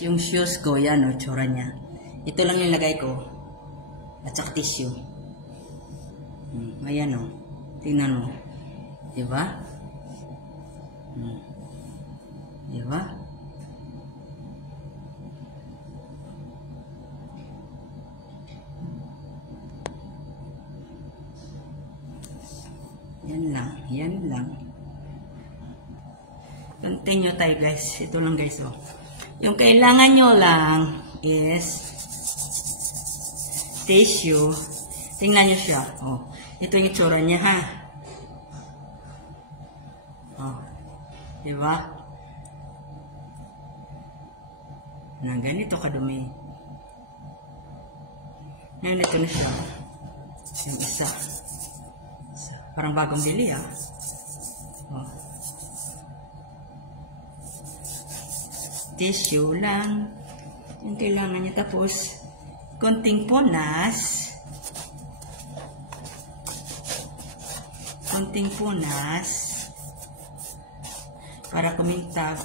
Yung shoes ko, yan o, tsura niya. Ito lang yung lagay ko. At saka tissue. Ayan o. Tingnan mo. Diba? Diba? Yan lang. Yan lang. Continue tayo guys. Ito lang guys o. Yung kailangan nyo lang is tissue. Tingnan nyo siya. Oh, ito yung itsura niya ha. Oh, diba? Na ganito kadumi. Ngayon ito na siya. Yung isa. Parang bagong bili ha. Oh. Tissue lang yung kailangan niya, tapos konting punas para kumintab.